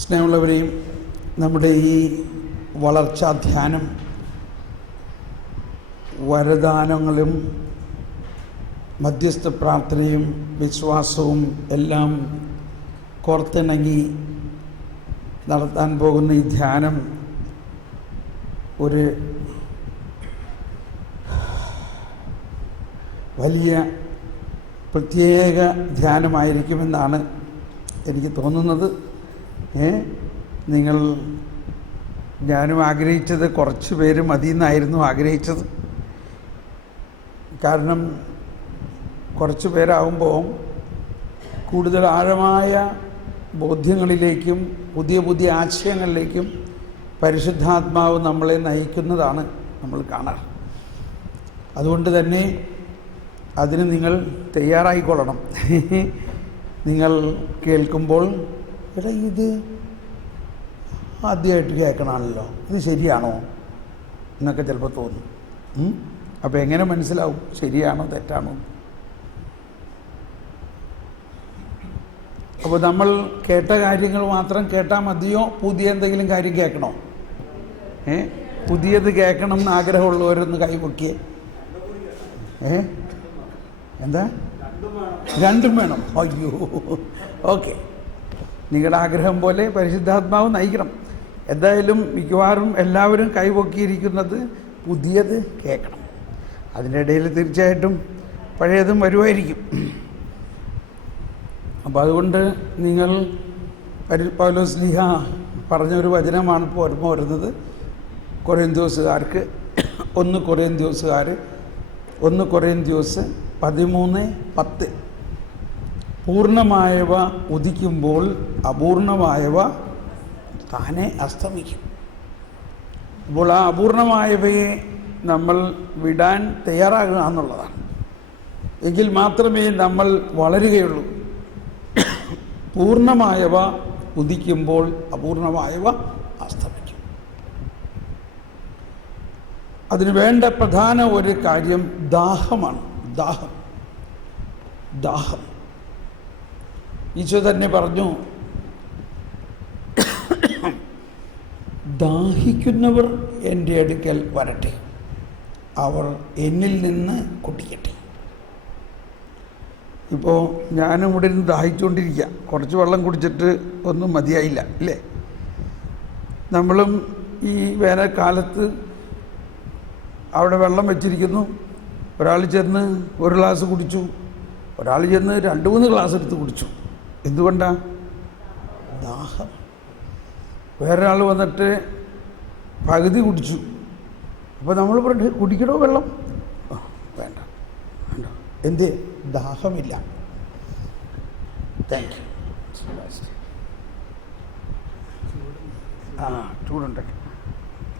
സ്നേഹമുള്ളവരെയും നമ്മുടെ ഈ വളർച്ചാ ധ്യാനം വരദാനങ്ങളും മധ്യസ്ഥ പ്രാർത്ഥനയും വിശ്വാസവും എല്ലാം കോർത്തിണങ്ങി നടത്താൻ പോകുന്ന ഈ ധ്യാനം ഒരു വലിയ പ്രത്യേക ധ്യാനമായിരിക്കുമെന്നാണ് എനിക്ക് തോന്നുന്നത്. ഞാനും ആഗ്രഹിച്ചത് കുറച്ച് പേര് മതിയെന്നായിരുന്നു ആഗ്രഹിച്ചത്. കാരണം കുറച്ച് പേരാകുമ്പോൾ കൂടുതൽ ആഴമായ ബോധ്യങ്ങളിലേക്കും പുതിയ പുതിയ ആശയങ്ങളിലേക്കും പരിശുദ്ധാത്മാവ് നമ്മളെ നയിക്കുന്നതാണ് നമ്മൾ കാണാറ്. അതുകൊണ്ട് തന്നെ അതിന് നിങ്ങൾ തയ്യാറായിക്കൊള്ളണം. നിങ്ങൾ കേൾക്കുമ്പോൾ എടാ ഇത് ആദ്യമായിട്ട് കേൾക്കണമല്ലോ, ഇത് ശരിയാണോ എന്നൊക്കെ ചിലപ്പോൾ തോന്നും. അപ്പോൾ എങ്ങനെ മനസ്സിലാവും ശരിയാണോ തെറ്റാണോ? അപ്പോൾ നമ്മൾ കേട്ട കാര്യങ്ങൾ മാത്രം കേട്ടാൽ മതിയോ? പുതിയ എന്തെങ്കിലും കാര്യം കേൾക്കണോ? പുതിയത് കേൾക്കണം എന്ന് ആഗ്രഹമുള്ളവരൊന്ന് കൈപൊക്കിയേ. എന്താ? രണ്ടും വേണം. അയ്യോ, ഓക്കെ. നിങ്ങളുടെ ആഗ്രഹം പോലെ പരിശുദ്ധാത്മാവ് നയിക്കണം. എന്തായാലും മിക്കവാറും എല്ലാവരും കൈപൊക്കിയിരിക്കുന്നത് പുതിയത് കേൾക്കണം. അതിൻ്റെ ഇടയിൽ തീർച്ചയായിട്ടും പഴയതും വരുമായിരിക്കും. അപ്പോൾ അതുകൊണ്ട് നിങ്ങൾ പൗലോസ്ലീഹ പറഞ്ഞൊരു വചനമാണ് ഇപ്പോൾ ഓർമ്മ വരുന്നത്. കൊറിന്ത്യക്കാർക്ക് 1 കൊറിന്ത്യസ് 13:10 പൂർണ്ണമായവ ഉദിക്കുമ്പോൾ അപൂർണമായവ താനെ അസ്തമിക്കും. അപ്പോൾ ആ അപൂർണമായവയെ നമ്മൾ വിടാൻ തയ്യാറാകുക എന്നുള്ളതാണ്. എങ്കിൽ മാത്രമേ നമ്മൾ വളരുകയുള്ളൂ. പൂർണ്ണമായവ ഉദിക്കുമ്പോൾ അപൂർണമായവ അസ്തമിക്കും. അതിന് വേണ്ട പ്രധാന ഒരു കാര്യം ദാഹമാണ്. ദാഹം. ഈശോ തന്നെ പറഞ്ഞു, ദാഹിക്കുന്നവർ എൻ്റെ അടുക്കൽ വരട്ടെ, അവർ എന്നിൽ നിന്ന് കുടിക്കട്ടെ. ഇപ്പോൾ ഞാനും ഇവിടെ നിന്ന് ദാഹിച്ചുകൊണ്ടിരിക്കുക. കുറച്ച് വെള്ളം കുടിച്ചിട്ട് ഒന്നും മതിയായില്ല അല്ലേ? നമ്മളും ഈ വേനൽക്കാലത്ത് അവിടെ വെള്ളം വെച്ചിരിക്കുന്നു. ഒരാൾ ചെന്ന് 1 ഗ്ലാസ് കുടിച്ചു, ഒരാൾ ചെന്ന് 2-3 ഗ്ലാസ് എടുത്ത് കുടിച്ചു. എന്തുകൊണ്ടാണ്? ദാഹം. വേറൊരാൾ വന്നിട്ട് പകുതി കുടിച്ചു. അപ്പോൾ നമ്മൾ പറഞ്ഞു കുടിക്കണോ വെള്ളം? വേണ്ട. എന്തേ? ദാഹമില്ല. Thank you. ചൂടുണ്ടല്ലോ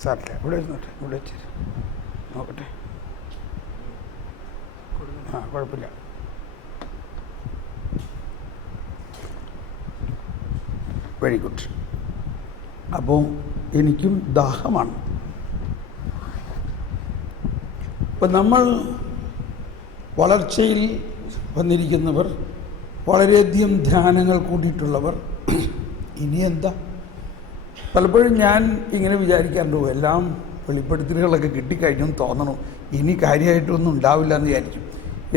സാറില്ല. ഇവിടെ ഇരുന്നോട്ടെ, ഇവിടെ വെച്ച് നോക്കട്ടെ. കുഴപ്പമില്ല. Very good. അപ്പോൾ എനിക്കും ദാഹമാണ്. ഇപ്പം നമ്മൾ വളർച്ചയിൽ വന്നിരിക്കുന്നവർ, വളരെയധികം ധ്യാനങ്ങൾ കൂടിയിട്ടുള്ളവർ, ഇനി എന്താ? പലപ്പോഴും ഞാൻ ഇങ്ങനെ വിചാരിക്കാറുണ്ടോ, എല്ലാം വെളിപ്പെടുത്തലുകളൊക്കെ കിട്ടിക്കഴിഞ്ഞെന്ന് തോന്നണം, ഇനി കാര്യമായിട്ടൊന്നും ഉണ്ടാവില്ല എന്ന് വിചാരിക്കും.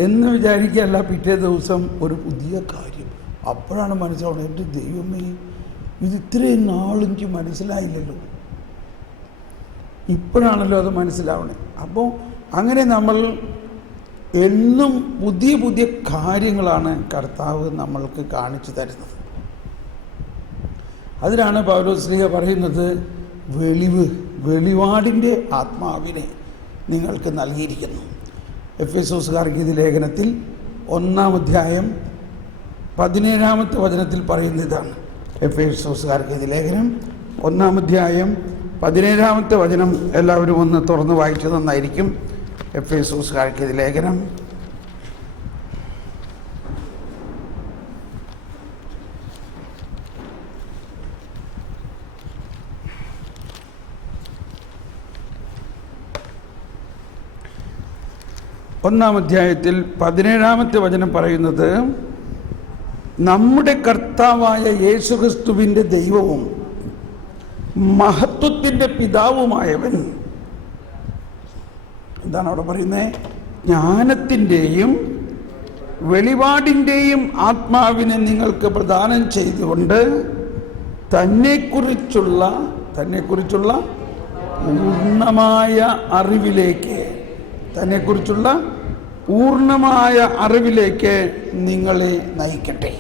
എന്ന് വിചാരിക്കുകയല്ല, പിറ്റേ ദിവസം ഒരു പുതിയ കാര്യം. അപ്പോഴാണ് മനസ്സിലാവുന്നത്, എൻ്റെ ദൈവമേ, ഇത് ഇത്രയും നാളെനിക്ക് മനസ്സിലായില്ലല്ലോ, ഇപ്പോഴാണല്ലോ അത് മനസ്സിലാവണേ. അപ്പോൾ അങ്ങനെ നമ്മൾ എന്നും പുതിയ പുതിയ കാര്യങ്ങളാണ് കർത്താവ് നമ്മൾക്ക് കാണിച്ചു തരുന്നത്. അതിനാണ് പൗലോസ്ലീഹ പറയുന്നത്, വെളിപാടിൻ്റെ ആത്മാവിനെ നിങ്ങൾക്ക് നൽകിയിരിക്കുന്നു. എഫെസോസുകാർക്ക് ഇത് ലേഖനത്തിൽ 1-ാം അധ്യായം 17-ാമത്തെ വചനത്തിൽ പറയുന്ന ഇതാണ്. എഫെസോസുകാർക്ക് ഇത് ലേഖനം 1-ാം അധ്യായം 17-ാമത്തെ വചനം എല്ലാവരും ഒന്ന് തുറന്ന് വായിച്ചു നന്നായിരിക്കും. എഫെസോസുകാർക്ക് ഇത് ലേഖനം 1-ാം അധ്യായത്തിൽ 17-ാമത്തെ വചനം പറയുന്നത്, നമ്മുടെ കർത്താവായ യേശുക്രിസ്തുവിൻ്റെ ദൈവവും മഹത്വത്തിൻ്റെ പിതാവുമായവൻ എന്താണ് അവിടെ പറയുന്നത്? ജ്ഞാനത്തിൻ്റെയും വെളിപാടിൻ്റെയും ആത്മാവിനെ നിങ്ങൾക്ക് പ്രദാനം ചെയ്തുകൊണ്ട് തന്നെക്കുറിച്ചുള്ള പൂർണ്ണമായ അറിവിലേക്ക് നിങ്ങളെ നയിക്കട്ടെ.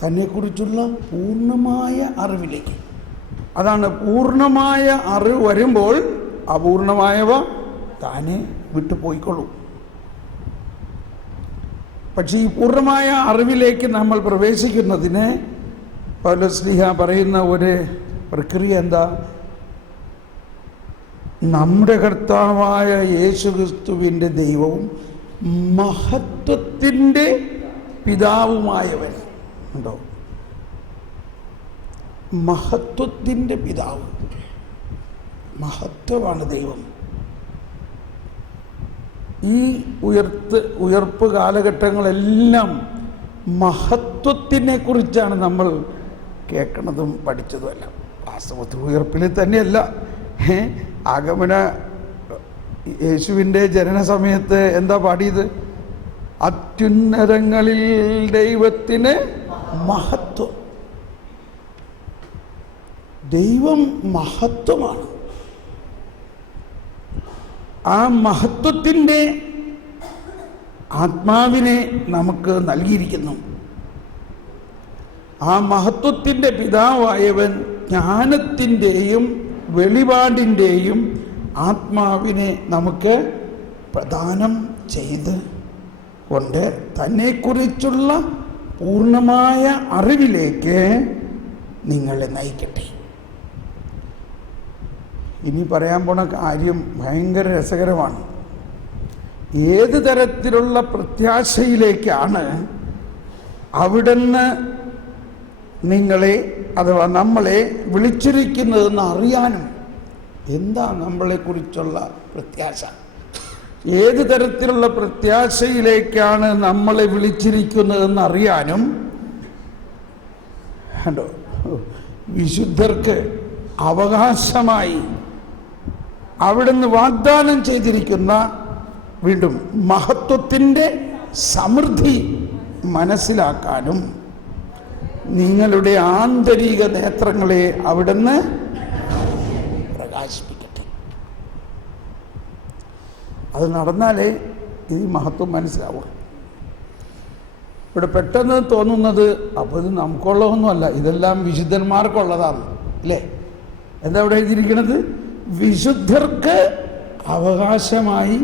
തന്നെക്കുറിച്ചുള്ള പൂർണ്ണമായ അറിവിലേക്ക്. അതാണ് പൂർണ്ണമായ അറിവ് വരുമ്പോൾ അപൂർണമായവ താനെ വിട്ടുപോയിക്കൊള്ളും. പക്ഷേ ഈ പൂർണ്ണമായ അറിവിലേക്ക് നമ്മൾ പ്രവേശിക്കുന്നതിന് പൗലോസ്ലീഹ പറയുന്ന ഒരു പ്രക്രിയ എന്താ? നമ്മുടെ കർത്താവായ യേശുക്രിസ്തുവിൻ്റെ ദൈവവും മഹത്വത്തിൻ്റെ പിതാവുമായവൻ ഉണ്ടോ? മഹത്വത്തിൻ്റെ പിതാവ്, മഹത്വമാണ് ദൈവം. ഈ ഉയർപ്പ് കാലഘട്ടങ്ങളെല്ലാം മഹത്വത്തിനെ കുറിച്ചാണ് നമ്മൾ കേൾക്കുന്നതും പഠിച്ചതുമല്ല. വാസ്തവത്തിൽ ഉയർപ്പിൽ തന്നെയല്ല. ആഗമന യേശുവിൻ്റെ ജനന സമയത്ത് എന്താ പാടിയത്? അത്യുന്നതങ്ങളിൽ ദൈവത്തിന് മഹത്വം. ദൈവം മഹത്വമാണ്. ആ മഹത്വത്തിൻ്റെ ആത്മാവിനെ നമുക്ക് നൽകിയിരിക്കുന്നു. ആ മഹത്വത്തിൻ്റെ പിതാവായവൻ ജ്ഞാനത്തിൻ്റെയും വെളിപാടിൻ്റെയും ആത്മാവിനെ നമുക്ക് പ്രദാനം ചെയ്ത് കൊണ്ട് തന്നെക്കുറിച്ചുള്ള പൂർണ്ണമായ അറിവിലേക്ക് നിങ്ങളെ നയിക്കട്ടെ. ഇനി പറയാൻ പോണ കാര്യം ഭയങ്കര രസകരമാണ്. ഏത് തരത്തിലുള്ള പ്രത്യാശയിലേക്കാണ് അവിടുന്ന് നിങ്ങളെ അഥവാ നമ്മളെ വിളിച്ചിരിക്കുന്നതെന്ന് അറിയാനും. എന്താ നമ്മളെക്കുറിച്ചുള്ള പ്രത്യാശ? ഏത് തരത്തിലുള്ള പ്രത്യാശയിലേക്കാണ് നമ്മളെ വിളിച്ചിരിക്കുന്നതെന്ന് അറിയാനും വിശുദ്ധർക്ക് അവകാശമായി അവിടുന്ന് വാഗ്ദാനം ചെയ്തിരിക്കുന്ന വീണ്ടും മഹത്വത്തിൻ്റെ സമൃദ്ധി മനസ്സിലാക്കാനും നിങ്ങളുടെ ആന്തരിക നേത്രങ്ങളെ അവിടുന്ന് പ്രകാശിപ്പിക്കട്ടെ. അത് നടന്നാലേ ഈ മഹത്വം മനസ്സിലാവും. ഇവിടെ പെട്ടെന്ന് തോന്നുന്നത് അപ്പോൾ ഇത് നമുക്കുള്ളതൊന്നുമല്ല, ഇതെല്ലാം വിശുദ്ധന്മാർക്കുള്ളതാണ് അല്ലേ? എന്താ ഇവിടെ എഴുതിയിരിക്കുന്നത്? വിശുദ്ധർക്ക് അവകാശമായി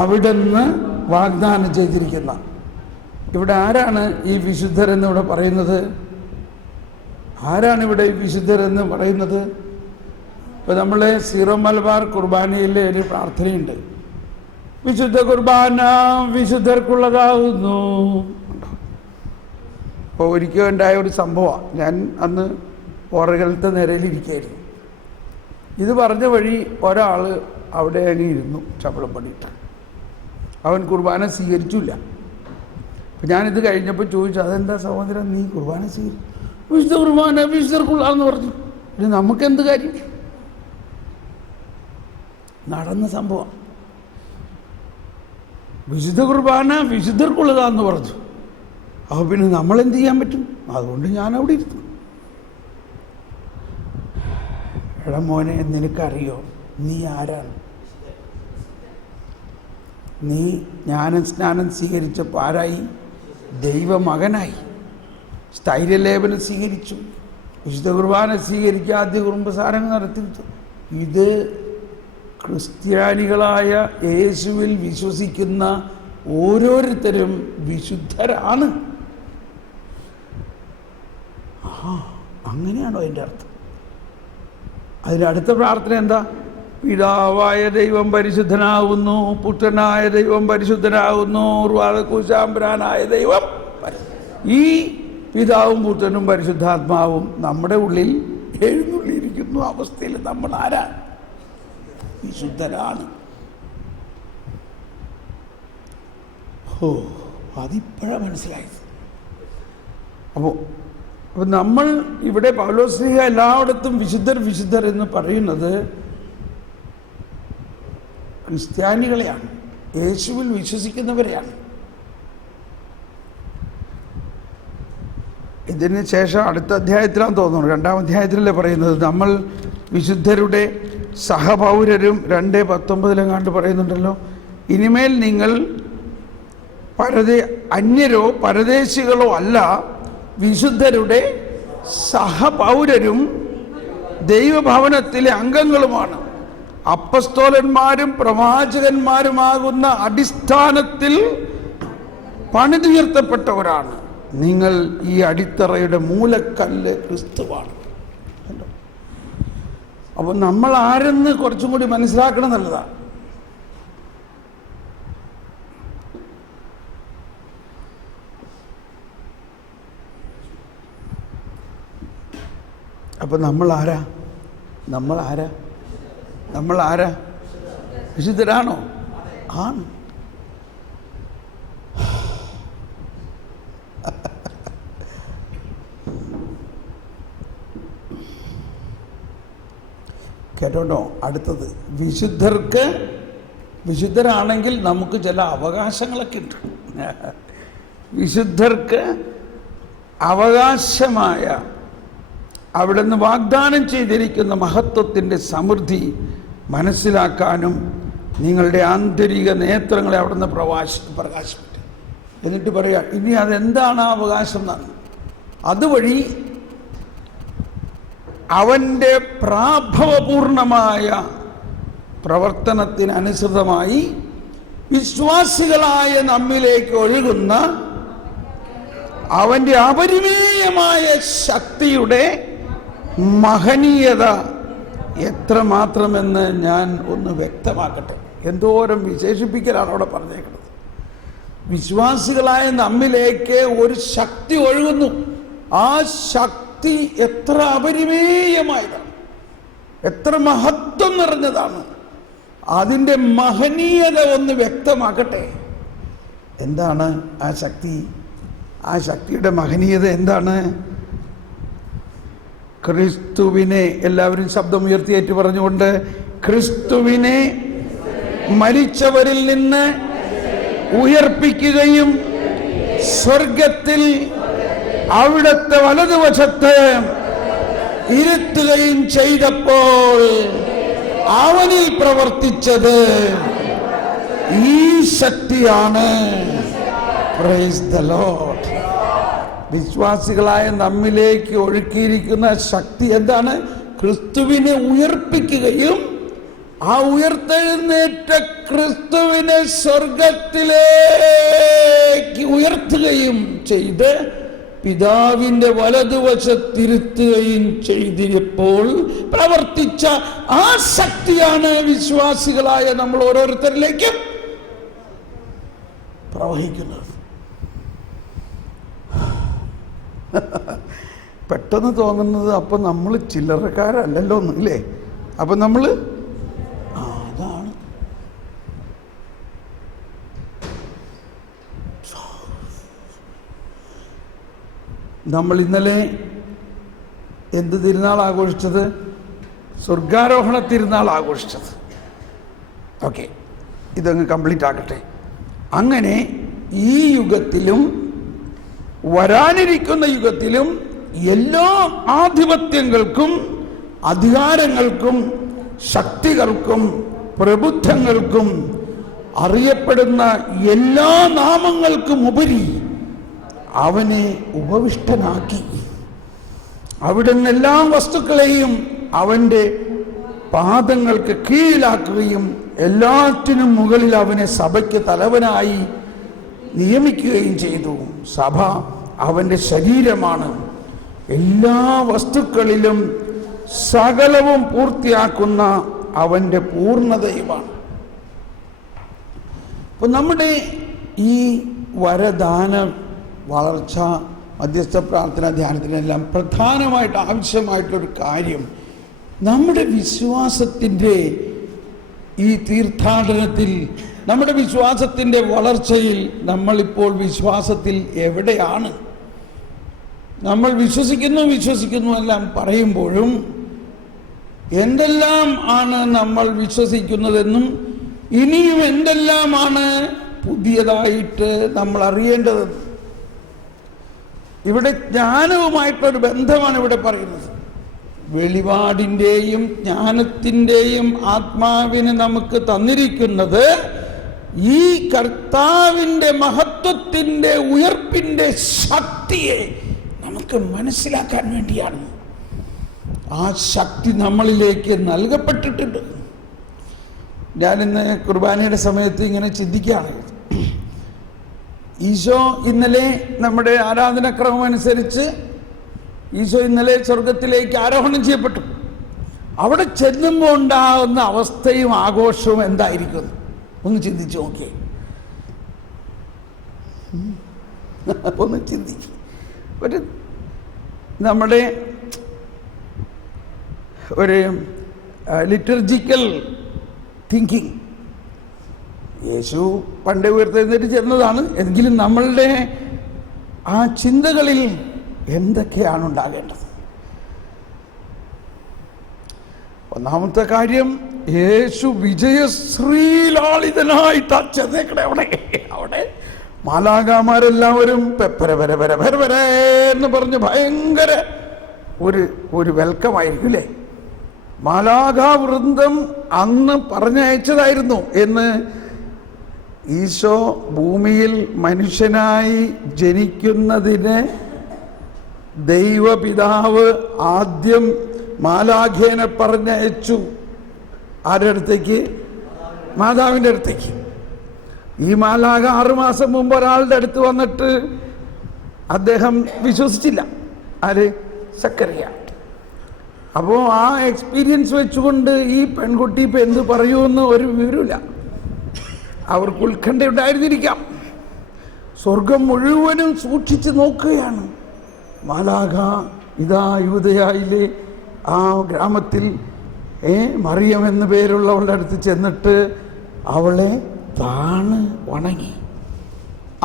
അവിടുന്ന് വാഗ്ദാനം ചെയ്തിരിക്കുന്ന. ഇവിടെ ആരാണ് ഈ വിശുദ്ധരെന്ന് ഇവിടെ പറയുന്നത്? ആരാണ് ഇവിടെ ഈ വിശുദ്ധരെന്ന് പറയുന്നത്? ഇപ്പോൾ നമ്മൾ സീറോ മലബാർ കുർബാനയിലെ ഒരു പ്രാർത്ഥനയുണ്ട്, വിശുദ്ധ കുർബാന വിശുദ്ധർക്കുള്ളതാകുന്നു. അപ്പോൾ ഒരിക്കലും ഉണ്ടായ ഒരു സംഭവമാണ്. ഞാൻ അന്ന് ഓറകലത്തെ നിരയിലിരിക്കുകയായിരുന്നു. ഇത് പറഞ്ഞ വഴി ഒരാൾ അവിടെ അങ്ങ് ഇരുന്നു ശമ്പളം പണിയിട്ട്. അവൻ കുർബാന സ്വീകരിച്ചില്ല. അപ്പം ഞാനിത് കഴിഞ്ഞപ്പോൾ ചോദിച്ചു, അതെന്താ സഹോദരൻ നീ കുർബാന സ്വീകരിച്ചു? വിശുദ്ധ കുർബാന വിശുദ്ധർക്കുള്ളതെന്ന് പറഞ്ഞു. ഇത് നമുക്കെന്ത് കാര്യം? നടന്ന സംഭവം. വിശുദ്ധ കുർബാന വിശുദ്ധർക്കുള്ളതാന്ന് പറഞ്ഞു. അപ്പോൾ പിന്നെ നമ്മളെന്ത് ചെയ്യാൻ പറ്റും? അതുകൊണ്ട് ഞാൻ അവിടെ ഇരുന്നു. എടാ മോനെ, നിനക്കറിയോ നീ ആരാണ്? നീ ജ്ഞാനസ്നാനം സ്വീകരിച്ചപ്പോൾ ആരായി? ദൈവമകനായി. സ്ഥൈര്യലേപനം സ്വീകരിച്ചു, വിശുദ്ധ കുർബാന സ്വീകരിക്കുക, ആദ്യ കുടുംബസാരങ്ങൾ നടത്തി. ഇത് ക്രിസ്ത്യാനികളായ യേശുവിൽ വിശ്വസിക്കുന്ന ഓരോരുത്തരും വിശുദ്ധരാണ്. അങ്ങനെയാണോ അതിൻ്റെ അർത്ഥം? അതിനടുത്ത പ്രാർത്ഥന എന്താ? പിതാവായ ദൈവം പരിശുദ്ധനാകുന്നു, പുത്രനായ ദൈവം പരിശുദ്ധനാകുന്നു, കുശാംബരാനായ ദൈവം. ഈ പിതാവും പുത്രനും പരിശുദ്ധാത്മാവും നമ്മുടെ ഉള്ളിൽ എഴുന്നള്ളിയിരിക്കുന്ന അവസ്ഥയിൽ നമ്മൾ ആരാണ്? വിശുദ്ധരാണ്. അതിപ്പോഴാണ് മനസ്സിലായത്. അപ്പോൾ നമ്മൾ ഇവിടെ പൗലോസ്ലീഹ എല്ലായിടത്തും വിശുദ്ധർ വിശുദ്ധർ എന്ന് പറയുന്നത് ക്രിസ്ത്യാനികളെയാണ്, യേശുവിൽ വിശ്വസിക്കുന്നവരെയാണ്. ഇതിന് ശേഷം അടുത്ത അധ്യായത്തിലാണ് തോന്നുന്നു, 2-ാം അധ്യായത്തിലല്ലേ പറയുന്നത് നമ്മൾ വിശുദ്ധരുടെ സഹപൗരരും 2:19 പറയുന്നുണ്ടല്ലോ. ഇനിമേൽ നിങ്ങൾ അന്യരോ പരദേശികളോ അല്ല, വിശുദ്ധരുടെ സഹപൗരരും ദൈവഭവനത്തിലെ അംഗങ്ങളുമാണ്, അപ്പസ്തോലന്മാരും പ്രവാചകന്മാരുമാകുന്ന അടിസ്ഥാനത്തിൽ പണിതുയർത്തപ്പെട്ടവരാണ്. നിങ്ങൾ ഈ അടിത്തറയുടെ മൂലക്കല്ല് ക്രിസ്തുവാണ്. അപ്പോൾ നമ്മൾ ആരെന്ന് കുറച്ചും കൂടി മനസ്സിലാക്കണം എന്നുള്ളതാണ്. അപ്പോൾ നമ്മൾ ആരാ? വിശുദ്ധരാണോ? ആണ്. കേട്ടോട്ടോ, അടുത്തത് വിശുദ്ധരാണെങ്കിൽ നമുക്ക് ചില അവകാശങ്ങളൊക്കെ ഉണ്ട്. വിശുദ്ധർക്ക് അവകാശമായ അവിടുന്ന് വാഗ്ദാനം ചെയ്തിരിക്കുന്ന മഹത്വത്തിൻ്റെ സമൃദ്ധി മനസ്സിലാക്കാനും നിങ്ങളുടെ ആന്തരിക നേത്രങ്ങളെ അവിടുന്ന് പ്രകാശിപ്പിക്കും. എന്നിട്ട് പറയാം, ഇനി അതെന്താണ് ആ അവകാശം എന്നാണ്. അതുവഴി അവൻ്റെ പ്രാഭവപൂർണമായ പ്രവർത്തനത്തിനനുസൃതമായി വിശ്വാസികളായ നമ്മിലേക്ക് ഒഴുകുന്ന അവൻ്റെ അപരിമേയമായ ശക്തിയുടെ മഹനീയത എത്രമാത്രമെന്ന് ഞാൻ ഒന്ന് വ്യക്തമാക്കട്ടെ. എന്തോരം വിശേഷിപ്പിക്കലാണ് അവിടെ പറഞ്ഞേക്കുന്നത്. വിശ്വാസികളായ നമ്മിലേക്ക് ഒരു ശക്തി ഒഴുകുന്നു. ആ ശക്തി എത്ര അപരിമേയമായതാണ്, എത്ര മഹത്വം നിറഞ്ഞതാണ്. അതിൻ്റെ മഹനീയത ഒന്ന് വ്യക്തമാക്കട്ടെ. എന്താണ് ആ ശക്തി? ആ ശക്തിയുടെ മഹനീയത എന്താണ്? ക്രിസ്തുവിനെ, എല്ലാവരും ശബ്ദം ഉയർത്തിയേറ്റ് പറഞ്ഞുകൊണ്ട്, ക്രിസ്തുവിനെ മരിച്ചവരിൽ നിന്ന് ഉയർപ്പിക്കുകയും സ്വർഗത്തിൽ അവിടുത്തെ വലതുവശത്ത് ഇരുത്തുകയും ചെയ്തപ്പോൾ അവനിൽ പ്രവർത്തിച്ചത് ഈ ശക്തിയാണ്. Praise the Lord. വിശ്വാസികളായ നമ്മിലേക്ക് ഒഴുക്കിയിരിക്കുന്ന ശക്തി എന്താണ്? ക്രിസ്തുവിനെ ഉയർപ്പിക്കുകയും ആ ഉയർത്തെഴുന്നേറ്റ ക്രിസ്തുവിനെ സ്വർഗത്തിലേക്ക് ഉയർത്തുകയും ചെയ്ത് പിതാവിൻ്റെ വലതുവശത്തിരുത്തുകയും ചെയ്തപ്പോൾ പ്രവർത്തിച്ച ആ ശക്തിയാണ് വിശ്വാസികളായ നമ്മൾ ഓരോരുത്തരിലേക്കും പ്രവഹിക്കുന്നത്. പെട്ടെന്ന് തോന്നുന്നത് അപ്പം നമ്മൾ ചില്ലറക്കാരല്ലല്ലോ ഇല്ലേ? അപ്പം നമ്മൾ അതാണ്. നമ്മൾ ഇന്നലെ എന്ത് തിരുനാൾ ആഘോഷിച്ചത്? സ്വർഗാരോഹണ തിരുനാൾ ആഘോഷിച്ചത്. ഓക്കെ, ഇതങ്ങ് കംപ്ലീറ്റ് ആക്കട്ടെ. അങ്ങനെ ഈ യുഗത്തിലും വരാനിരിക്കുന്ന യുഗത്തിലും എല്ലാ ആധിപത്യങ്ങൾക്കും അധികാരങ്ങൾക്കും ശക്തികൾക്കും പ്രബുദ്ധങ്ങൾക്കും അറിയപ്പെടുന്ന എല്ലാ നാമങ്ങൾക്കും ഉപരി അവനെ ഉപവിഷ്ടനാക്കി അവിടുന്ന് എല്ലാ വസ്തുക്കളെയും അവൻ്റെ പാദങ്ങൾക്ക് കീഴിലാക്കുകയും എല്ലാറ്റിനും മുകളിൽ അവനെ സഭയ്ക്ക് തലവനായി നിയമിക്കുകയും ചെയ്തു. സഭ അവൻ്റെ ശരീരമാണ്, എല്ലാ വസ്തുക്കളിലും സകലവും പൂർത്തിയാക്കുന്ന അവൻ്റെ പൂർണ്ണതയുമാണ്. അപ്പോൾ നമ്മുടെ ഈ വരദാന വളർച്ച മധ്യസ്ഥ പ്രാർത്ഥന ധ്യാനത്തിനെല്ലാം പ്രധാനമായിട്ട് ആവശ്യമായിട്ടൊരു കാര്യം, നമ്മുടെ വിശ്വാസത്തിൻ്റെ ഈ തീർത്ഥാടനത്തിൽ നമ്മുടെ വിശ്വാസത്തിൻ്റെ വളർച്ചയിൽ നമ്മളിപ്പോൾ വിശ്വാസത്തിൽ എവിടെയാണ്? നമ്മൾ വിശ്വസിക്കുന്നു എല്ലാം പറയുമ്പോഴും എന്തെല്ലാം ആണ് നമ്മൾ വിശ്വസിക്കുന്നതെന്നും ഇനിയും എന്തെല്ലാമാണ് പുതിയതായിട്ട് നമ്മൾ അറിയേണ്ടതെന്നും, ഇവിടെ ജ്ഞാനവുമായിട്ടൊരു ബന്ധമാണ് ഇവിടെ പറയുന്നത്. വെളിപാടിൻ്റെയും ജ്ഞാനത്തിൻ്റെയും ആത്മാവിന് നമുക്ക് തന്നിരിക്കുന്നത് ഈ കർത്താവിൻ്റെ മഹത്വത്തിൻ്റെ ഉയർപ്പിൻ്റെ ശക്തിയെ നമുക്ക് മനസ്സിലാക്കാൻ വേണ്ടിയാണ്. ആ ശക്തി നമ്മളിലേക്ക് നൽകപ്പെട്ടിട്ടുണ്ട്. ഞാനിന്ന് കുർബാനയുടെ സമയത്ത് ഇങ്ങനെ ചിന്തിക്കുകയാണ്. ഈശോ ഇന്നലെ നമ്മുടെ ആരാധനാക്രമം അനുസരിച്ച് ഈശോ ഇന്നലെ സ്വർഗത്തിലേക്ക് ആരോഹണം ചെയ്യപ്പെട്ടു. അവിടെ ചെല്ലുമ്പോൾ ഉണ്ടാകുന്ന അവസ്ഥയും ആഘോഷവും എന്തായിരിക്കും ഒന്ന് ചിന്തിച്ചു നോക്കിയേ. ഒന്ന് ചിന്തിക്കും. ഒരു നമ്മുടെ ഒരു ലിറ്റർജിക്കൽ തിങ്കിങ്, യേശു പണ്ട് ഉയർത്തെഴുന്നേറ്റ് ചെന്നതാണ്, എങ്കിലും നമ്മളുടെ ആ ചിന്തകളിൽ എന്തൊക്കെയാണ് ഉണ്ടാകേണ്ടത്? ഒന്നാമത്തെ കാര്യം, യേശു വിജയശ്രീലാളിതനായിട്ടാ ചെന്നേക്കണേ. അവിടെ മാലാഖമാരെല്ലാവരും എന്ന് പറഞ്ഞ് ഭയങ്കര ഒരു വെൽക്കമായിരിക്കും അല്ലേ? മാലാഖാവൃന്ദം അന്ന് പറഞ്ഞയച്ചതായിരുന്നു എന്ന് ഈശോ ഭൂമിയിൽ മനുഷ്യനായി ജനിക്കുന്നതിന് ദൈവപിതാവ് ആദ്യം മാലാഖേനെ പറഞ്ഞയച്ചു. ആരുടെ അടുത്തേക്ക്? മാതാവിൻ്റെ അടുത്തേക്ക്. ഈ മാലാഖ 6 മാസം മുമ്പ് ഒരാളുടെ അടുത്ത് വന്നിട്ട് അദ്ദേഹം വിശ്വസിച്ചില്ല. ആര്? സക്കറിയ. അപ്പോൾ ആ എക്സ്പീരിയൻസ് വെച്ചുകൊണ്ട് ഈ പെൺകുട്ടി ഇപ്പം എന്ത് പറയുമെന്ന് ഒരു വിവരമില്ല. അവർക്ക് ഉത്കണ്ഠയുണ്ടായിരുന്നിരിക്കാം. സ്വർഗം മുഴുവനും സൂക്ഷിച്ച് നോക്കുകയാണ്. മാലാഖ ഇതാ യൂദയായിലെ ആ ഗ്രാമത്തിൽ മറിയം എന്ന പേരുള്ളവളുടെ അടുത്ത് ചെന്നിട്ട് അവളെ താണ് വണങ്ങി.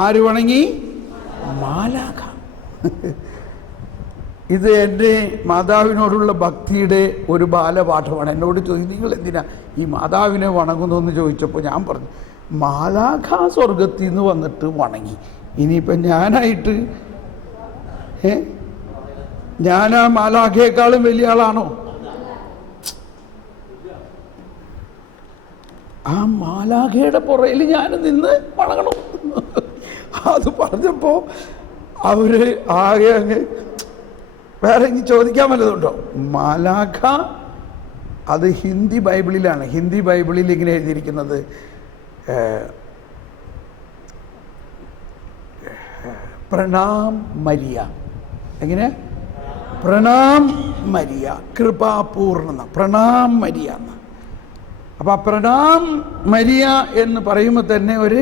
ആര് വണങ്ങി? മാലാഖ. ഇത് എൻ്റെ മാതാവിനോടുള്ള ഭക്തിയുടെ ഒരു ബാലപാഠമാണ്. എന്നോട് ചോദിച്ചു, നിങ്ങൾ എന്തിനാ ഈ മാതാവിനെ വണങ്ങുന്നതെന്ന് ചോദിച്ചപ്പോൾ ഞാൻ പറഞ്ഞു, മാലാഖ സ്വർഗത്തിൽ നിന്ന് വന്നിട്ട് വണങ്ങി. ഇനിയിപ്പം ഞാനായിട്ട് ഞാനാ മാലാഖയേക്കാളും വലിയ ആളാണോ? ആ മാലാഖയുടെ പുറയിൽ ഞാൻ നിന്ന് വണങ്ങണം. അത് പറഞ്ഞപ്പോൾ അവർ ആകെ അങ്ങ് വേറെ ഇനി ചോദിക്കാൻ വല്ലതുണ്ടോ? മാലാഖ അത് ഹിന്ദി ബൈബിളിലാണ്. ഹിന്ദി ബൈബിളിൽ ഇങ്ങനെ എഴുതിയിരിക്കുന്നത് പ്രണാം മരിയ. എങ്ങനെ? പ്രണാം മരിയ, കൃപാപൂർണ്ണ, പ്രണാം മരിയ എന്ന്. അപ്പം ആ പ്രണാം മരിയ എന്ന് പറയുമ്പോൾ തന്നെ ഒരു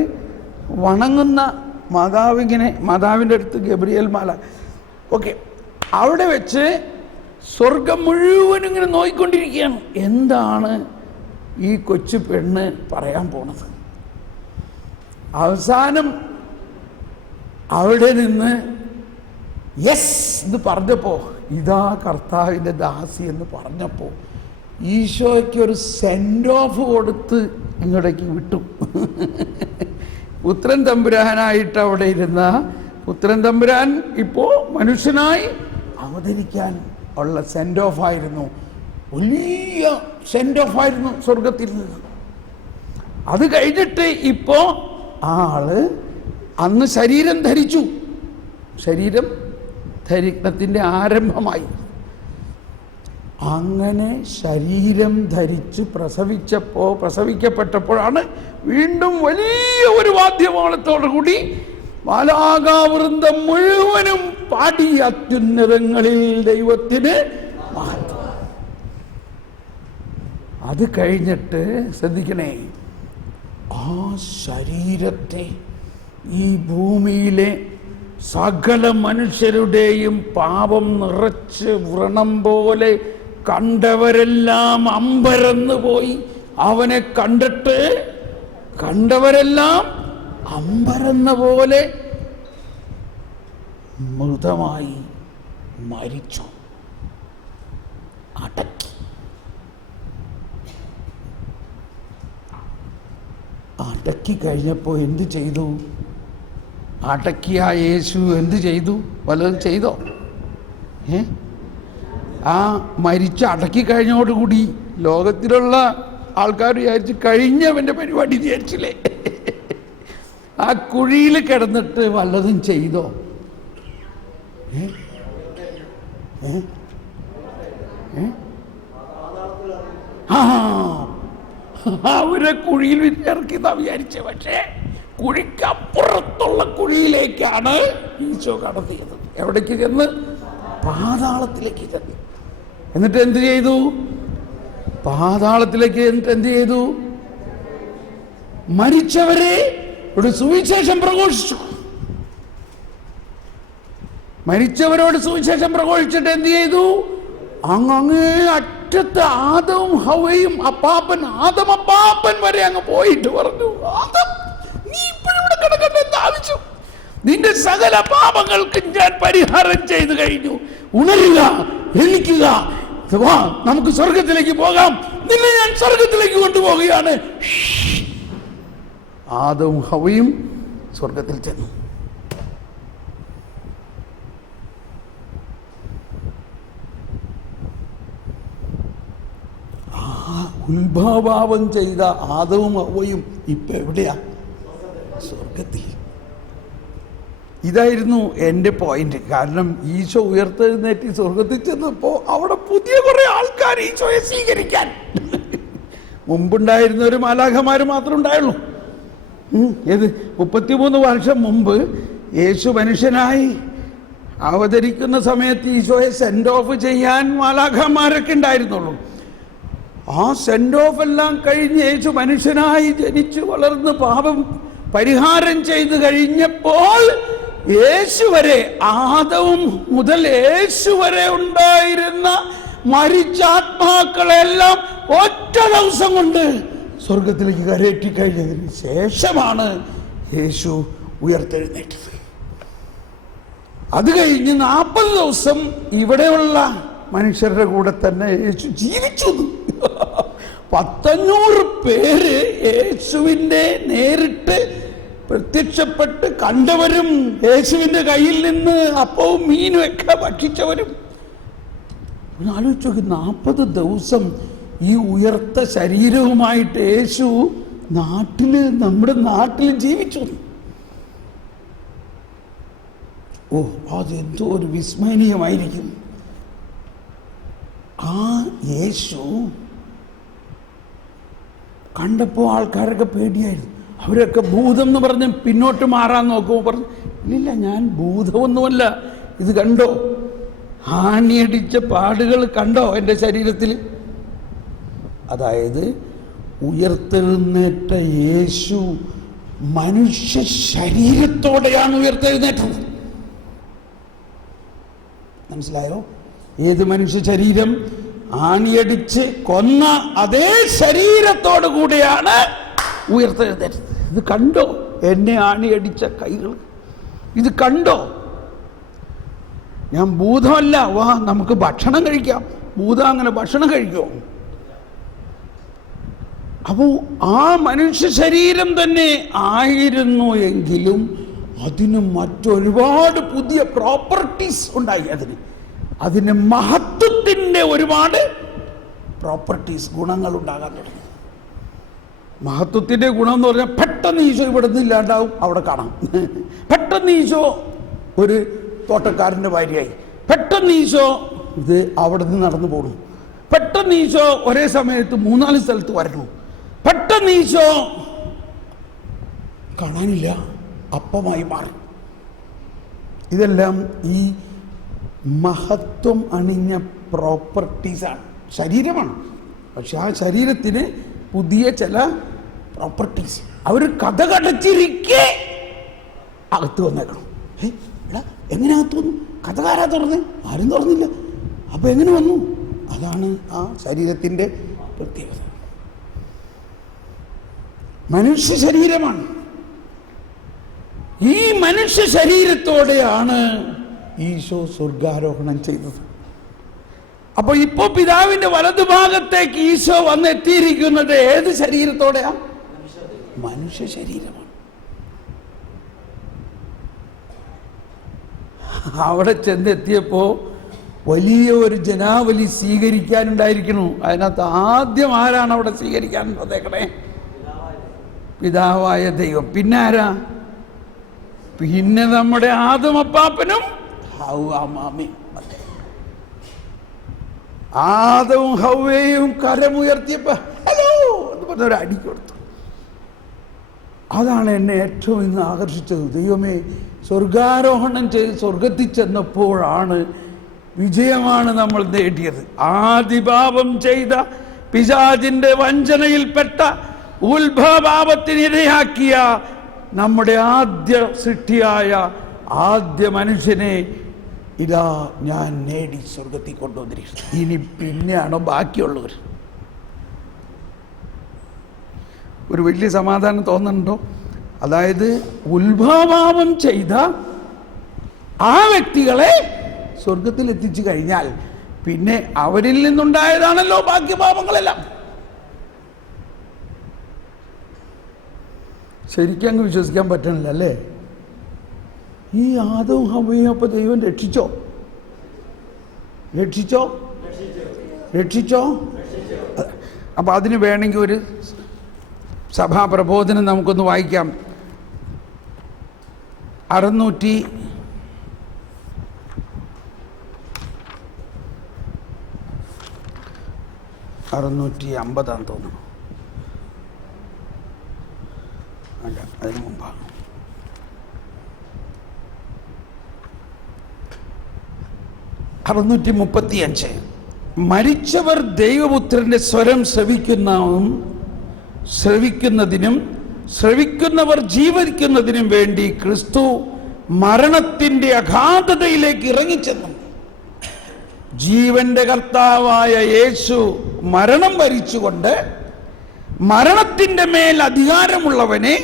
വണങ്ങുന്ന മാതാവിങ്ങനെ, മാതാവിൻ്റെ അടുത്ത് ഗബ്രിയേൽ മാല. ഓക്കെ, അവിടെ വെച്ച് സ്വർഗം മുഴുവനും ഇങ്ങനെ നോക്കിക്കൊണ്ടിരിക്കുകയാണ്. എന്താണ് ഈ കൊച്ചു പെണ്ണ് പറയാൻ പോണത്? അവസാനം അവിടെ നിന്ന് യെസ് എന്ന് പറഞ്ഞപ്പോൾ, ഇതാ കർത്താവിൻ്റെ ദാസി എന്ന് പറഞ്ഞപ്പോൾ ഈശോയ്ക്ക് ഒരു സെൻഡ് ഓഫ് കൊടുത്ത് ഇങ്ങോട്ടേക്ക് വിട്ടു. പുത്രൻ തമ്പുരാനായിട്ട് അവിടെ ഇരുന്ന പുത്രൻ തമ്പുരാൻ ഇപ്പോൾ മനുഷ്യനായി അവതരിക്കാൻ ഉള്ള സെൻഡ് ഓഫ് ആയിരുന്നു. വലിയ സെൻഡ് ഓഫ് ആയിരുന്നു സ്വർഗത്തിൽ നിന്ന്. അത് കഴിഞ്ഞിട്ട് ഇപ്പോൾ ആള് അന്ന് ശരീരം ധരിച്ചു. ശരീരം ധരിക്കുന്നതിൻ്റെ ആരംഭമായി. അങ്ങനെ ശരീരം ധരിച്ച് പ്രസവിക്കപ്പെട്ടപ്പോഴാണ് വീണ്ടും വലിയ ഒരു വാദ്യമേളത്തോടു കൂടി മാലാഖാവൃന്ദം മുഴുവനും പാടി അത്യുന്നതങ്ങളിൽ ദൈവത്തിന് മഹത്വം. അത് കഴിഞ്ഞിട്ട് ശ്രദ്ധിക്കണേ, ആ ശരീരത്തെ ഈ ഭൂമിയിലെ സകല മനുഷ്യരുടെയും പാപം നിറച്ച് വ്രണം പോലെ കണ്ടവരെല്ലാം അമ്പരന്ന് പോയി അവനെ കണ്ടിട്ട് കണ്ടവരെല്ലാം അമ്പരന്ന പോലെ മൃതമായി മരിച്ചു. അടക്കി. അടക്കി കഴിഞ്ഞപ്പോൾ എന്ത് ചെയ്തു? അടക്കിയ യേശു എന്ത് ചെയ്തു? വല്ലതും ചെയ്തോ? ആ മരിച്ച് അടക്കി കഴിഞ്ഞോടുകൂടി ലോകത്തിലുള്ള ആൾക്കാർ വിചാരിച്ച് കഴിഞ്ഞവൻ്റെ പരിപാടി വിചാരിച്ചില്ലേ? ആ കുഴിയിൽ കിടന്നിട്ട് വല്ലതും ചെയ്തോ? അവരെ കുഴിയിൽ ഇറക്കിന്നാ വിചാരിച്ചത്. പക്ഷേ കുഴിക്കപ്പുറത്തുള്ള കുഴിയിലേക്കാണ് ഈശോ കടത്തിയത്. എവിടേക്ക് ചെന്ന്? പാതാളത്തിലേക്ക് ചെന്ന്. എന്നിട്ട് എന്ത് ചെയ്തു? പാതാളത്തിലേക്ക് എന്നിട്ട് എന്ത് ചെയ്തു? മരിച്ചവരെ ഒരു സുവിശേഷം പ്രഘോഷിച്ചു. മരിച്ചവരോട് സുവിശേഷം പ്രഘോഷിച്ചിട്ട് എന്ത് ചെയ്തു? അങ്ങേ അറ്റത്ത് ആദവും ഹവയും ആദം അപ്പാപ്പൻ വരെ അങ്ങ് പോയിട്ട് പറഞ്ഞു, ആദം, നീ ഇപ്പോഴിവിടെ കിടക്കേണ്ട എന്താ ആവശ്യം? നിന്റെ സകല പാപങ്ങൾക്ക് ഞാൻ പരിഹാരം ചെയ്തു കഴിഞ്ഞു. ഉണരുക, എണീക്കുക, വാ, നമുക്ക് സ്വർഗത്തിലേക്ക് പോകാം. നിന്നെ ഞാൻ സ്വർഗത്തിലേക്ക് കൊണ്ടുപോവുകയാണ്. ആദവും ഹവയും സ്വർഗത്തിൽ ചെന്നു. ഉത്ഭവഭാവം ചെയ്ത ആദവും ഹവയും ഇപ്പൊ എവിടെയാ? സ്വർഗത്തിൽ. ഇതായിരുന്നു എൻ്റെ പോയിന്റ്. കാരണം ഈശോ ഉയർത്തെഴുന്നേറ്റ് സ്വർഗത്തിൽ ചെന്നപ്പോൾ അവിടെ പുതിയ കുറെ ആൾക്കാർ ഈശോയെ സ്വീകരിക്കാൻ. മുമ്പുണ്ടായിരുന്ന ഒരു മാലാഖമാർ മാത്രമേ ഉണ്ടായുള്ളൂ. ഏത് 33 വർഷം മുമ്പ് യേശു മനുഷ്യനായി അവതരിക്കുന്ന സമയത്ത് ഈശോയെ സെൻഡ് ഓഫ് ചെയ്യാൻ മാലാഖമാരൊക്കെ ഉണ്ടായിരുന്നുള്ളൂ. ആ സെൻഡ് ഓഫ് എല്ലാം കഴിഞ്ഞ് യേശു മനുഷ്യനായി ജനിച്ചു വളർന്ന് പാപം പരിഹാരം ചെയ്തു കഴിഞ്ഞപ്പോൾ യേശു വരെ, ആദവും മുതൽ യേശു വരെ ഉണ്ടായിരുന്ന മരിച്ച ആത്മാക്കളെല്ലാം ഒറ്റ ദിവസം കൊണ്ട് സ്വർഗത്തിലേക്ക് കരയേറ്റി കഴിഞ്ഞതിന് ശേഷമാണ് യേശു ഉയർത്തെഴുന്നേറ്റത്. അത് കഴിഞ്ഞ് 40 ദിവസം ഇവിടെയുള്ള മനുഷ്യരുടെ കൂടെ തന്നെ യേശു ജീവിച്ചു. 500 പേര് യേശുവിൻ്റെ നേരിട്ട് പ്രത്യക്ഷപ്പെട്ട് കണ്ടവരും യേശുവിൻ്റെ കയ്യിൽ നിന്ന് അപ്പവും മീനും ഒക്കെ ഭക്ഷിച്ചവരും. ആലോചിച്ചു, 40 ദിവസം ഈ ഉയർത്ത ശരീരവുമായിട്ട് യേശു നമ്മുടെ നാട്ടിൽ ജീവിച്ചു. ഓ, അതെന്തോ ഒരു വിസ്മരണീയമായിരിക്കും. ആ യേശു കണ്ടപ്പോൾ ആൾക്കാരൊക്കെ പേടിയായിരുന്നു. അവരൊക്കെ ഭൂതം എന്ന് പറഞ്ഞ് പിന്നോട്ട് മാറാൻ നോക്കുമ്പോൾ പറഞ്ഞു, ഇല്ല, ഞാൻ ഭൂതമൊന്നുമല്ല. ഇത് കണ്ടോ? ആണിയടിച്ച പാടുകൾ കണ്ടോ എൻ്റെ ശരീരത്തിൽ? അതായത് ഉയർത്തെഴുന്നേറ്റ യേശു മനുഷ്യ ശരീരത്തോടെയാണ് ഉയർത്തെഴുന്നേറ്റത്. മനസ്സിലായോ? ഏത് മനുഷ്യ ശരീരം? ആണിയടിച്ച് കൊന്ന അതേ ശരീരത്തോടു കൂടിയാണ് ഉയർത്തെഴുന്നേറ്റത്. ഇത് കണ്ടോ? എന്നെ ആണിയടിച്ച കൈകൾ ഇത് കണ്ടോ? ഞാൻ ഭൂതമല്ല. വാ, നമുക്ക് ഭക്ഷണം കഴിക്കാം. ഭൂതം അങ്ങനെ ഭക്ഷണം കഴിക്കുമോ? അപ്പോൾ ആ മനുഷ്യ ശരീരം തന്നെ ആയിരുന്നു എങ്കിലും അതിന് മറ്റൊരുപാട് പുതിയ പ്രോപ്പർട്ടീസ് ഉണ്ടായി. അതിന് മഹത്വത്തിൻ്റെ ഒരുപാട് പ്രോപ്പർട്ടീസ്, ഗുണങ്ങൾ ഉണ്ടാകാൻ തുടങ്ങി. മഹത്വത്തിൻ്റെ ഗുണം എന്ന് പറഞ്ഞാൽ പെട്ടെന്ന് ഈശോ ഇവിടെ നിന്ന് ഇല്ലാണ്ടാവും, അവിടെ കാണാം. പെട്ടെന്ന് ഈശോ ഒരു തോട്ടക്കാരൻ്റെ ഭാര്യയായി. പെട്ടെന്ന് ഈശോ ഇത് അവിടെ നിന്ന് നടന്നു പോകണം. പെട്ടെന്ന് ഈശോ ഒരേ സമയത്ത് 3-4 സ്ഥലത്ത് വരണം. പെട്ടെന്ന് ഈശോ കാണാനില്ല, അപ്പമായി മാറി. ഇതെല്ലാം ഈ മഹത്വം അണിഞ്ഞ പ്രോപ്പർട്ടീസാണ്. ശരീരമാണ്, പക്ഷെ ആ ശരീരത്തിന് പുതിയ ചില പ്രോപ്പർട്ടീസ്. അവർ കഥ കടച്ചിരിക്കെ അകത്ത് വന്നേക്കണം. എടാ, എങ്ങനെ അകത്ത് വന്നു? കഥകാരാ തുറന്ന്? ആരും തുറന്നില്ല. അപ്പൊ എങ്ങനെ വന്നു? അതാണ് ആ ശരീരത്തിൻ്റെ പ്രത്യേകത. മനുഷ്യ ശരീരമാണ്. ഈ മനുഷ്യ ശരീരത്തോടെയാണ് ഈശോ സ്വർഗാരോഹണം ചെയ്തത്. അപ്പൊ ഇപ്പോ പിതാവിന്റെ വലതുഭാഗത്തേക്ക് ഈശോ വന്നെത്തിയിരിക്കുന്നത് ഏത് ശരീരത്തോടെയാ? മനുഷ്യ ശരീരമാണ്. അവിടെ ചെന്നെത്തിയപ്പോ വലിയ ഒരു ജനാവലി സ്വീകരിക്കാനുണ്ടായിരിക്കുന്നു. അതിനകത്ത് ആദ്യം ആരാണ് അവിടെ സ്വീകരിക്കാൻ വന്നേക്കണേ? പിതാവായ ദൈവം. പിന്നെ ആരാ? പിന്നെ നമ്മുടെ ആദമപ്പാപ്പനും ഹവ്വാ മാമിയും. ആദവും ഹവ്വയും കരമുയർത്തിയപ്പോ ഹലോ എന്ന് പറഞ്ഞൊരു അടി കൊടുത്തു. അതാണ് എന്നെ ഏറ്റവും ഇന്ന് ആകർഷിച്ചത്. ദൈവമേ, സ്വർഗാരോഹണം ചെയ്ത് സ്വർഗത്തിൽ ചെന്നപ്പോഴാണ് വിജയമാണ് നമ്മൾ നേടിയത്. ആദിപാപം ചെയ്ത പിശാചിന്റെ വഞ്ചനയിൽപ്പെട്ട ഉത്ഭവപാപത്തിനിരയാക്കിയ നമ്മുടെ ആദ്യ സൃഷ്ടിയായ ആദ്യ മനുഷ്യനെ ഇതാ ഞാൻ നേടി സ്വർഗത്തിൽ കൊണ്ടുവന്നിരിക്കുന്നത്. ഇനി പിന്നെയാണോ ബാക്കിയുള്ളവർ? ഒരു വലിയ സമാധാനം തോന്നുന്നുണ്ടോ? അതായത് ഉത്ഭവപാപം ചെയ്ത ആ വ്യക്തികളെ സ്വർഗത്തിൽ എത്തിച്ചു കഴിഞ്ഞാൽ പിന്നെ അവരിൽ നിന്നുണ്ടായതാണല്ലോ ബാക്കി പാപങ്ങളെല്ലാം. ശരിക്കും അങ്ങ് വിശ്വസിക്കാൻ പറ്റണില്ല അല്ലേ? ഈ ആദവും ഹവ്വയും അപ്പൊ ദൈവം രക്ഷിച്ചോ? അപ്പൊ അതിന് വേണമെങ്കിൽ ഒരു സഭാപ്രബോധനം നമുക്കൊന്ന് വായിക്കാം. 650 തോന്നുന്നു. അല്ല, അതിന് മുമ്പാണ്. മരിച്ചവർ ദൈവപുത്രന്റെ സ്വരം ശ്രവിക്കുന്നതിനും ശ്രവിക്കുന്നവർ ജീവിക്കുന്നതിനും വേണ്ടി ക്രിസ്തു മരണത്തിന്റെ അഗാധതയിലേക്ക് ഇറങ്ങിച്ചെന്നു. ജീവന്റെ കർത്താവായ യേശു മരണം വരിച്ചുകൊണ്ട് മരണത്തിന്റെ മേൽ അധികാരമുള്ളവനെ,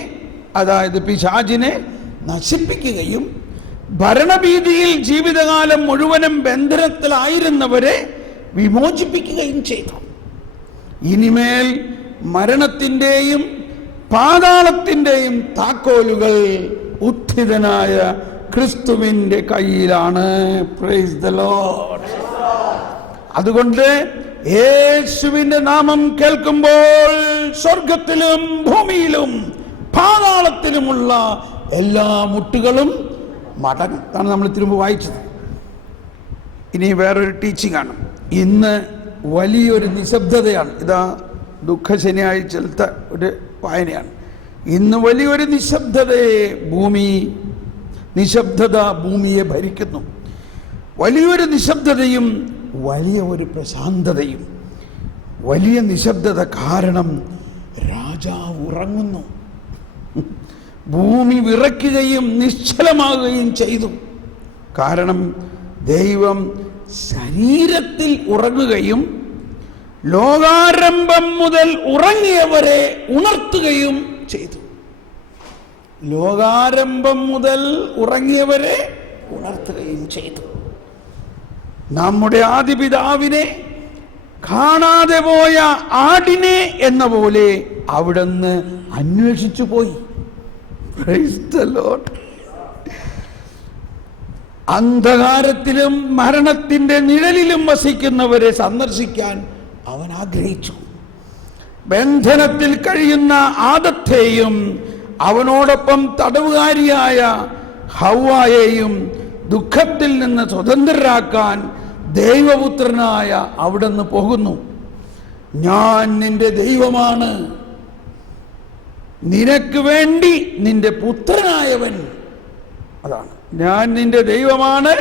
അതായത് പിശാചിനെ നശിപ്പിക്കുകയും ഭരണഭീതിയിൽ ജീവിതകാലം മുഴുവനും ബന്ധനത്തിലായിരുന്നവരെ വിമോചിപ്പിക്കുകയും ചെയ്തു. ഇനിമേൽ മരണത്തിൻ്റെയും പാതാളത്തിൻ്റെയും താക്കോലുകൾ ഉത്ഥിതനായ ക്രിസ്തുവിൻ്റെ കയ്യിലാണ്. Praise the Lord. അതുകൊണ്ട് യേശുവിൻ്റെ നാമം കേൾക്കുമ്പോൾ സ്വർഗത്തിലും ഭൂമിയിലും പാതാളത്തിലുമുള്ള എല്ലാ മുട്ടുകളും മടങ്ങും. അതാണ് നമ്മൾ തിരുമ്പ് വായിച്ചത്. ഇനി വേറൊരു ടീച്ചിങ് ആണ്. ഇന്ന് വലിയൊരു നിശബ്ദതയാണ്. ഇതാ ദുഃഖ ശനിയാഴ്ചത്തെ ഒരു വായനയാണ്. ഇന്ന് വലിയൊരു നിശബ്ദത ഭൂമിയെ ഭരിക്കുന്നു. വലിയൊരു നിശബ്ദതയും വലിയ ഒരു പ്രശാന്തതയും. വലിയ നിശബ്ദത കാരണം രാജാവ് ഉറങ്ങുന്നു. ഭൂമി വിറയ്ക്കുകയും നിശ്ചലമാകുകയും ചെയ്തു. കാരണം ദൈവം ശരീരത്തിൽ ഉറങ്ങുകയും ലോകാരംഭം മുതൽ ഉറങ്ങിയവരെ ഉണർത്തുകയും ചെയ്തു. ലോകാരംഭം മുതൽ ഉറങ്ങിയവരെ ഉണർത്തുകയും ചെയ്തു. നമ്മുടെ ആദിപിതാവിനെ കാണാതെ പോയ ആടിനെ എന്ന പോലെ അവിടുന്ന് അന്വേഷിച്ചു പോയി. Praise the Lord. അന്ധകാരത്തിലും മരണത്തിന്റെ നിഴലിലും വസിക്കുന്നവരെ സന്ദർശിക്കാൻ അവൻ ആഗ്രഹിച്ചു. ബന്ധനത്തിൽ കഴിയുന്ന ആദത്തെയും അവനോടൊപ്പം തടവുകാരിയായ ഹവ്വായെയും ദുഃഖത്തിൽ നിന്ന് സ്വതന്ത്രരാക്കാൻ ദൈവപുത്രനായ അവിടുന്ന് പോകുന്നു. ഞാൻ നിന്റെ ദൈവമാണ്, നിനക്ക് വേണ്ടി നിന്റെ പുത്രനായവൻ. അതാണ്, ഞാൻ നിന്റെ ദൈവമാണ്,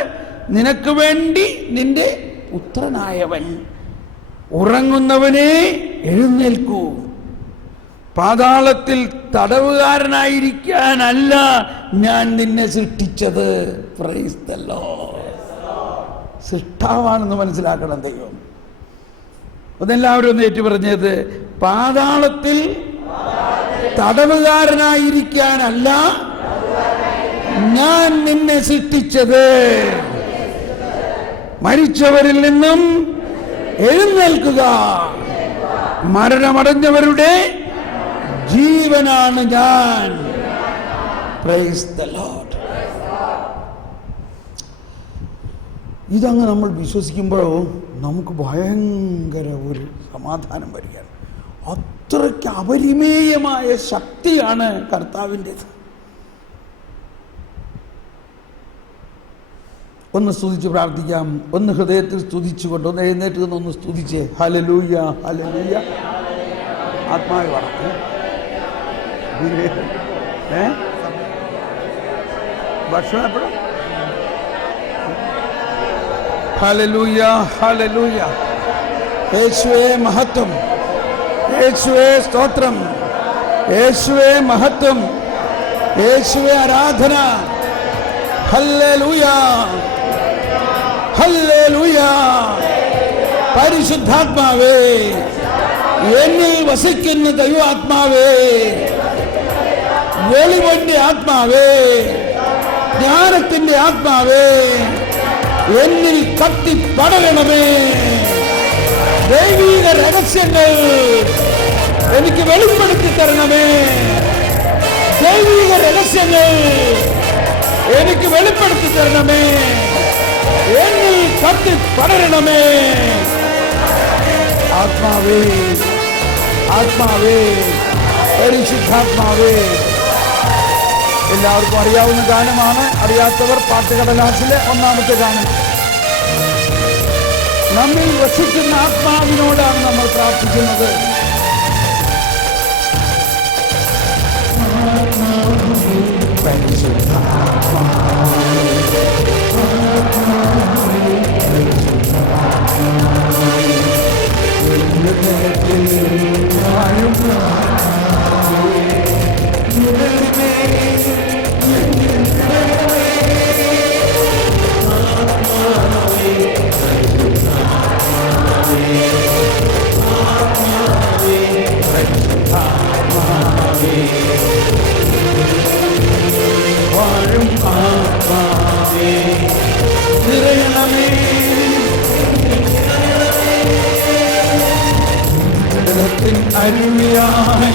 നിനക്ക് വേണ്ടി നിന്റെ പുത്രനായവൻ. ഉറങ്ങുന്നവനെ എഴുന്നേൽക്കൂ. പാതാളത്തിൽ തടവുകാരനായിരിക്കാനല്ല ഞാൻ നിന്നെ സൃഷ്ടിച്ചത്. Praise the Lord. സൃഷ്ടാവാണെന്ന് മനസ്സിലാക്കണം ദൈവം. അതെല്ലാവരും ഒന്ന് ഏറ്റു പറഞ്ഞത്, പാതാളത്തിൽ തടവുകാരനായിരിക്കാനല്ല ഞാൻ നിന്നെ സൃഷ്ടിച്ചത്, മരിച്ചവരിൽ നിന്നും എഴുന്നേൽക്കുക, മരണമടഞ്ഞവരുടെ ജീവനാണ് ഞാൻ. Praise the Lord. ഇതങ്ങ് നമ്മൾ വിശ്വസിക്കുമ്പോഴോ നമുക്ക് ഭയങ്കര ഒരു സമാധാനം വരികയാണ്. അത്രയ്ക്ക് അപരിമേയമായ ശക്തിയാണ് കർത്താവിൻ്റെത്. ഒന്ന് സ്തുതിച്ച് പ്രാർത്ഥിക്കാം. ഒന്ന് ഹൃദയത്തിൽ സ്തുതിച്ചുകൊണ്ട് ഒന്ന് എഴുന്നേറ്റ് നിന്ന് ഒന്ന് സ്തുതിച്ചേ. Hallelujah, hallelujah. ആത്മാവ് പറഞ്ഞു ഭക്ഷണം എപ്പോഴും ഹല്ലേലൂയ, ഹല്ലേലൂയ. യേശുവേ മഹത്വം, യേശുവേ സ്തോത്രം, യേശുവേ മഹത്വം, യേശുവേ ആരാധന. Hallelujah, hallelujah. പരിശുദ്ധാത്മാവേ, എന്നിൽ വസിക്കുന്ന ദൈവാത്മാവേ, വെളിവിന്റെ ആത്മാവേ, ജ്ഞാനത്തിന്റെ ആത്മാവേ, എന്നിൽ കത്തിപ്പടരണമേ. ദൈവിക രഹസ്യങ്ങൾ എനിക്ക് വെളിപ്പെടുത്തി തരണമേ. ദൈവിക രഹസ്യങ്ങൾ എനിക്ക് വെളിപ്പെടുത്തി തരണമേ. എന്നിൽ കത്തിപ്പടരണമേ. ആത്മാവേ, ആത്മാവേ, പരിശുദ്ധാത്മാവേ. എല്ലാവർക്കും അറിയാവുന്ന ഗാനമാണ്. അറിയാത്തവർ പാട്ടുകടലാസിലെ 1-ാമത്തെ ഗാനം. നമ്മിൽ വസിക്കുന്ന ആത്മാവിനോടാണ് നമ്മൾ പ്രാർത്ഥിക്കുന്നത്. അരുവിയായി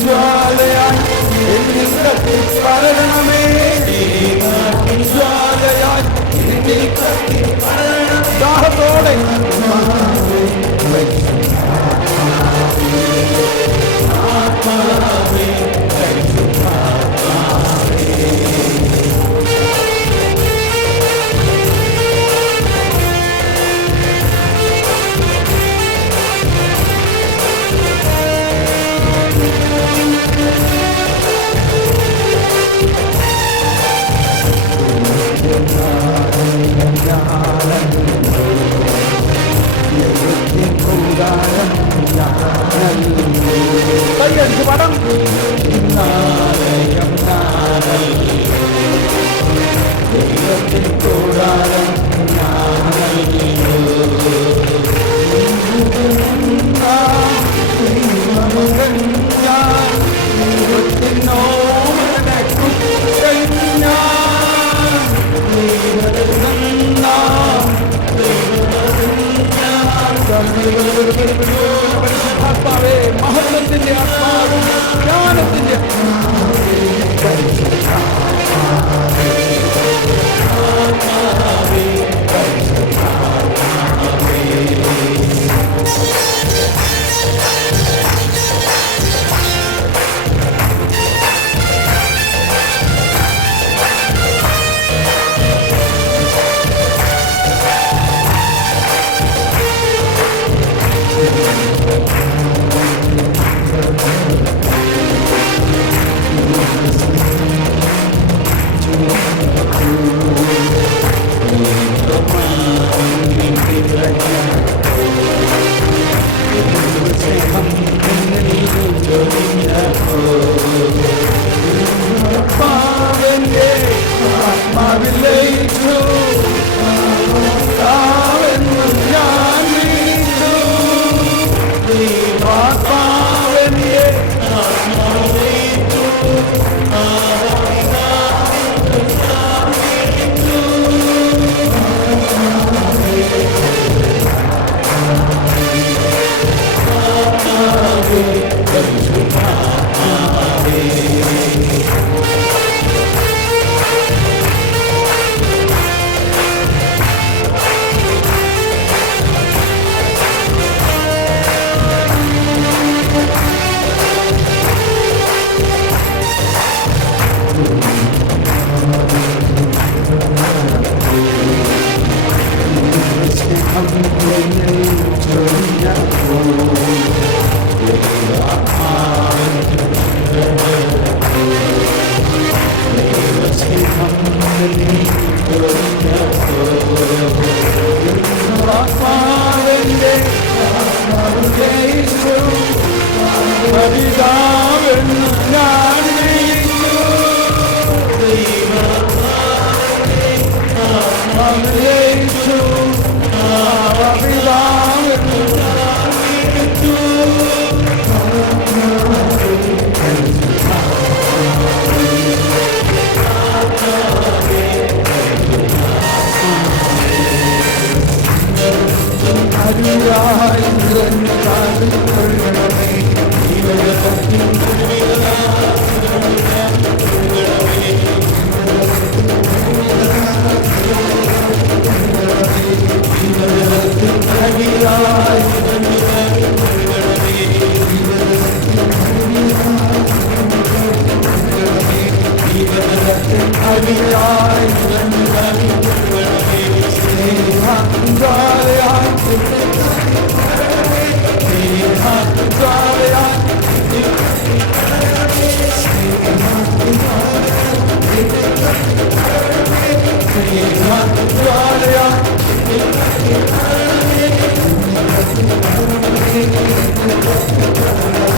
ജ്വാലയായി എന്നിൽ കത്തിപ്പടരണമേ. ജ്വാലയായി എന്നിൽ കത്തിപ്പടരണം. ദാഹത്തോടെ ആത്മാവേ, കൈയടിച്ച് പടം. പരിശുദ്ധാത്മാവേ, മഹത്വത്തിന്റെ ആത്മാവും ജ്ഞാനത്തിന്റെ